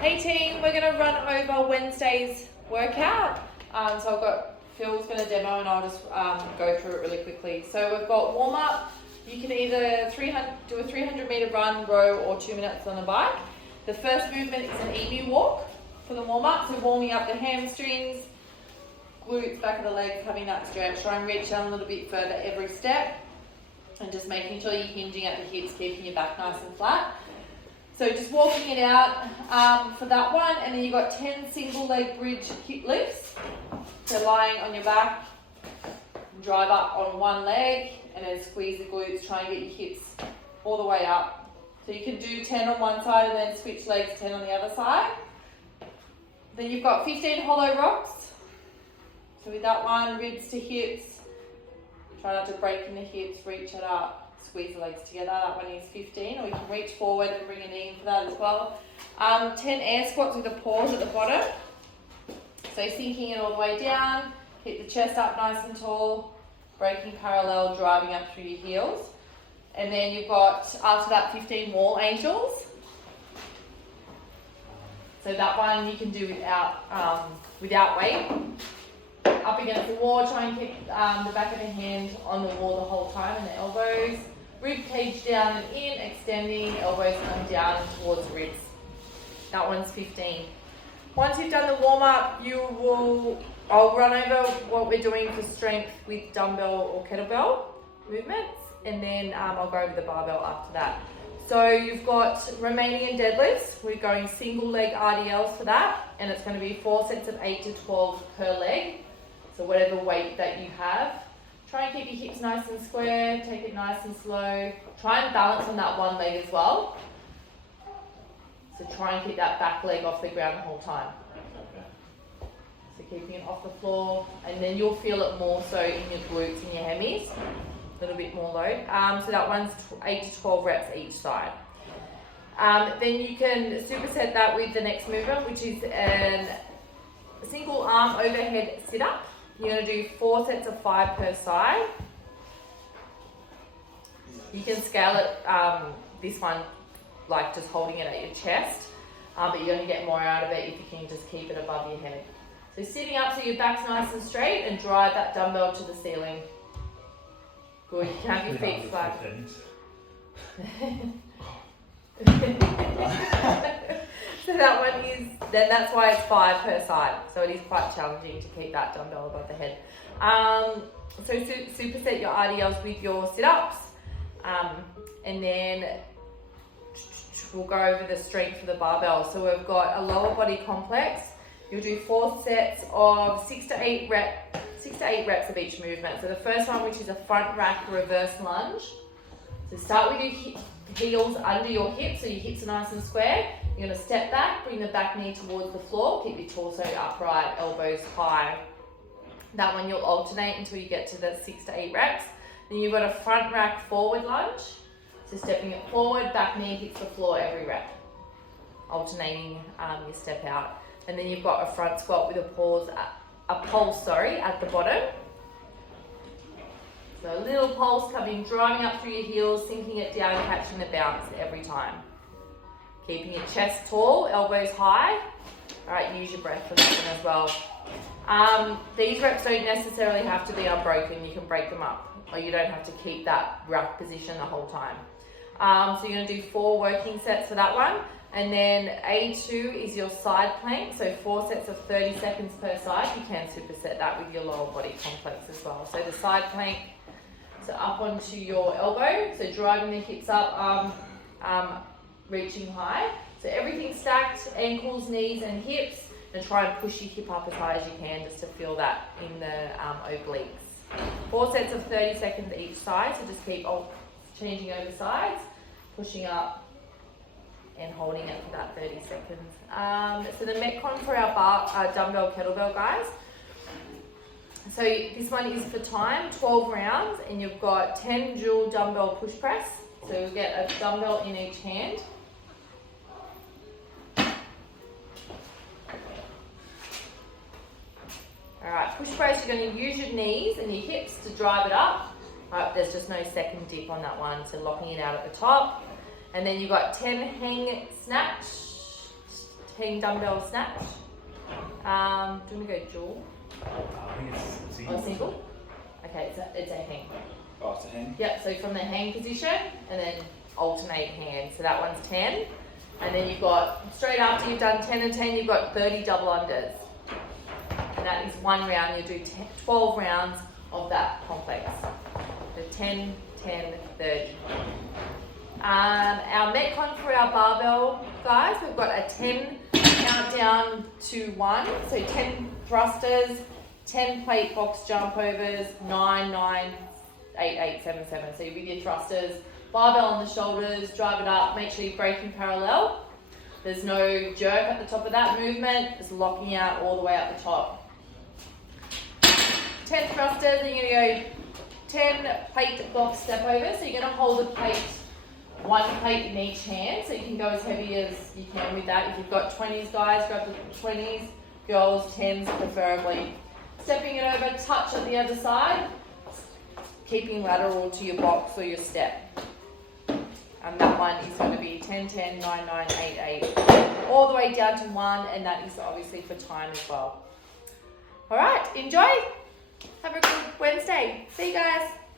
Hey team, we're going to run over Wednesday's workout. So I've got Phil's going to demo and I'll just go through it really quickly. So we've got warm up. You can either do a 300 meter run, row, or 2 minutes on a bike. The first movement is an emu walk for the warm up. So warming up the hamstrings, glutes, back of the legs, having that stretch. Try and reach down a little bit further every step. And just making sure you're hinging at the hips, keeping your back nice and flat. So just walking it out for that one, and then you've got 10 single leg bridge hip lifts. So lying on your back, drive up on one leg, and then squeeze the glutes, try and get your hips all the way up. So you can do 10 on one side and then switch legs 10 on the other side. Then you've got 15 hollow rocks. So with that one, ribs to hips, try not to break in the hips, reach it up. Squeeze the legs together. That one is 15, or you can reach forward and bring a knee in for that as well. 10 air squats with a pause at the bottom. So sinking it all the way down, hit the chest up nice and tall, breaking parallel, driving up through your heels. And then you've got, after that, 15 wall angels. So that one you can do without weight. Up against the wall, try and keep the back of the hand on the wall the whole time, and the elbows. Rib cage down and in, extending, elbows come down towards the ribs. That one's 15. Once you've done the warm up, I'll run over what we're doing for strength with dumbbell or kettlebell movements, and then I'll go over the barbell after that. So you've got Romanian deadlifts. We're going single leg RDLs for that, and it's going to be 4 sets of 8 to 12 per leg. So whatever weight that you have. Try and keep your hips nice and square, take it nice and slow. Try and balance on that one leg as well. So try and keep that back leg off the ground the whole time. So keeping it off the floor, and then you'll feel it more so in your glutes and your hammies. A little bit more load. So that one's 8 to 12 reps each side. Then you can superset that with the next movement, which is a single arm overhead sit-up. You're going to do 4 sets of 5 per side. You can scale it, this one, like just holding it at your chest, but you're going to get more out of it if you can just keep it above your head. So sitting up so your back's nice and straight, and drive that dumbbell to the ceiling. Good, you can have your feet flat. So that one is, then that's why it's 5 per side. So it is quite challenging to keep that dumbbell above the head. So superset your RDLs with your sit-ups. And then we'll go over the strength for the barbell. So we've got a lower body complex. You'll do 4 sets of 6 to 8 reps of each movement. So the first one, which is a front rack reverse lunge. So start with your heels under your hips, so your hips are nice and square. You're going to step back, bring the back knee towards the floor, keep your torso upright, elbows high. That one you'll alternate until you get to the 6 to 8 reps. Then you've got a front rack forward lunge. So stepping it forward, back knee hits the floor every rep. Alternating your step out. And then you've got a front squat with a pulse at the bottom. So a little pulse coming, driving up through your heels, sinking it down, catching the bounce every time. Keeping your chest tall, elbows high. All right, use your breath for that one as well. These reps don't necessarily have to be unbroken. You can break them up, or you don't have to keep that rack position the whole time. So you're going to do 4 working sets for that one. And then A2 is your side plank. So 4 sets of 30 seconds per side. You can superset that with your lower body complex as well. So the side plank, so up onto your elbow. So driving the hips up, reaching high. So everything stacked, ankles, knees and hips, and try and push your hip up as high as you can just to feel that in the obliques. 4 sets of 30 seconds each side, so just keep changing over sides, pushing up and holding it for that 30 seconds. So the Metcon for our dumbbell kettlebell guys. So this one is for time, 12 rounds, and you've got 10 dual dumbbell push press. So you'll get a dumbbell in each hand. All right, push press, you're going to use your knees and your hips to drive it up. There's just no second dip on that one, so locking it out at the top. And then you've got 10 hang snatch, king dumbbell snatch. Do you want to go dual I think it's single. or single? Okay, it's a hang. Oh, it's a hang? Yep, so from the hang position and then alternate hands. So that one's 10. And then you've got, straight after you've done 10 and 10, you've got 30 double unders. And that is one round. You do 12 rounds of that complex. So 10, 10, 30. Our Metcon for our barbell guys, we've got a 10 countdown to 1. So 10 thrusters, 10 plate box jump overs, 9, 9, 8, 8, 7, 7. So you with your thrusters, barbell on the shoulders, drive it up, make sure you're breaking parallel. There's no jerk at the top of that movement, just locking out all the way up the top. 10 thrusters, and you're going to go 10 plate box step over. So you're going to hold the plate, one plate in each hand, so you can go as heavy as you can with that. If you've got 20s guys, grab the 20s, girls 10s preferably. Stepping it over, touch at the other side, keeping lateral to your box or your step. And that one is going to be 10, 10, 9, 9, 8, 8, all the way down to 1, and that is obviously for time as well. All right, enjoy. Have a good Wednesday. See you guys.